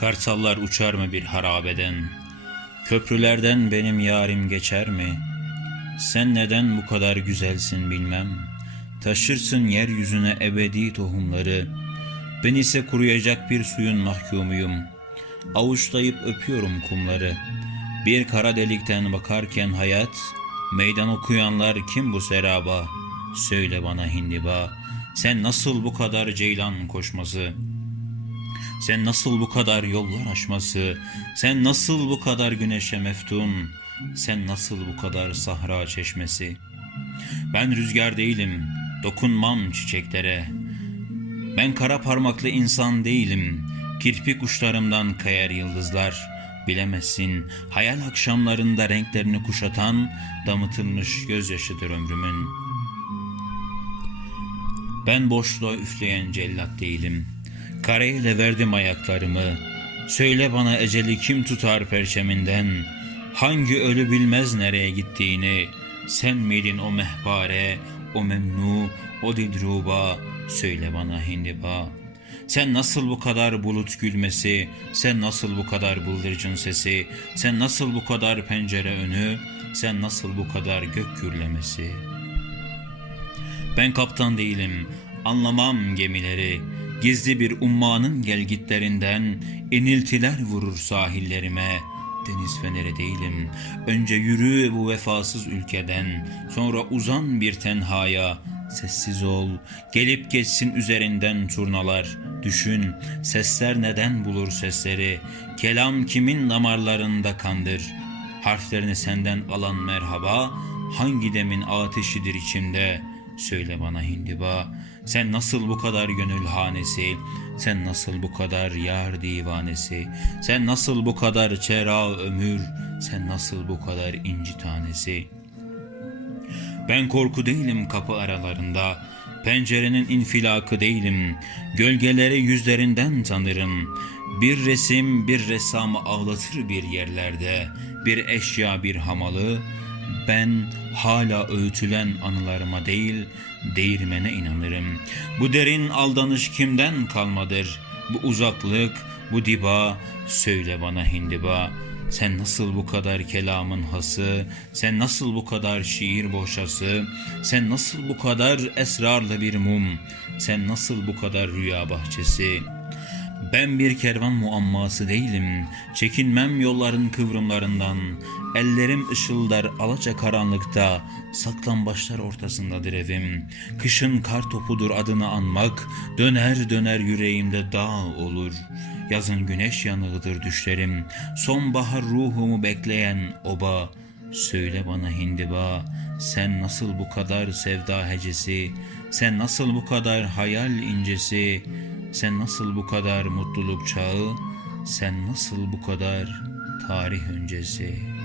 Kartallar uçar mı bir harabeden? Köprülerden benim yarim geçer mi? Sen neden bu kadar güzelsin bilmem. Taşırsın yeryüzüne ebedi tohumları. Ben ise kuruyacak bir suyun mahkumuyum. Avuçlayıp öpüyorum kumları. Bir kara delikten bakarken hayat, meydan okuyanlar kim bu seraba? Söyle bana hindiba, sen nasıl bu kadar ceylan koşması?'' Sen nasıl bu kadar yollar aşması, sen nasıl bu kadar güneşe meftun, sen nasıl bu kadar sahra çeşmesi. Ben rüzgar değilim, dokunmam çiçeklere. Ben kara parmaklı insan değilim, kirpik uçlarımdan kayar yıldızlar.'' bilemezsin. Hayal akşamlarında renklerini kuşatan damıtılmış gözyaşıdır ömrümün. Ben boşluğa üfleyen cellat değilim.'' Kareyle verdim ayaklarımı. Söyle bana eceli kim tutar perçeminden? Hangi ölü bilmez nereye gittiğini? Sen miydin o mehpare, o memnu, o didruba? Söyle bana hindiba. Sen nasıl bu kadar bulut gülmesi, sen nasıl bu kadar bıldırcın sesi, sen nasıl bu kadar pencere önü, sen nasıl bu kadar gök gürlemesi? Ben kaptan değilim, anlamam gemileri.'' Gizli bir ummanın gelgitlerinden iniltiler vurur sahillerime. Deniz feneri değilim. Önce yürü bu vefasız ülkeden. Sonra uzan bir tenhaya. Sessiz ol. Gelip geçsin üzerinden turnalar. Düşün. Sesler neden bulur sesleri? Kelam kimin damarlarında kandır? Harflerini senden alan merhaba hangi demin ateşidir içimde?'' Söyle bana hindiba, sen nasıl bu kadar gönül hanesi, sen nasıl bu kadar yar divanesi, sen nasıl bu kadar çera ömür, sen nasıl bu kadar inci tanesi. Ben korku değilim kapı aralarında, pencerenin infilakı değilim, gölgeleri yüzlerinden tanırım. Bir resim bir ressamı ağlatır bir yerlerde, bir eşya bir hamalı, ben hala öğütülen anılarıma değil değirmene inanırım. Bu derin aldanış kimden kalmadır? Bu uzaklık, bu diba söyle bana hindiba. Sen nasıl bu kadar kelamın hası, sen nasıl bu kadar şiir boşası, sen nasıl bu kadar esrarlı bir mum, sen nasıl bu kadar rüya bahçesi.'' Ben bir kervan muamması değilim, çekinmem yolların kıvrımlarından. Ellerim ışıldar alaca karanlıkta, saklan başlar ortasındadır evim. Kışın kar topudur adını anmak, döner döner yüreğimde dağ olur. Yazın güneş yanığıdır düşlerim, sonbahar ruhumu bekleyen oba. Söyle bana hindiba, sen nasıl bu kadar sevda hecesi, sen nasıl bu kadar hayal incesi.'' Sen nasıl bu kadar mutluluk çağı, sen nasıl bu kadar tarih öncesi?''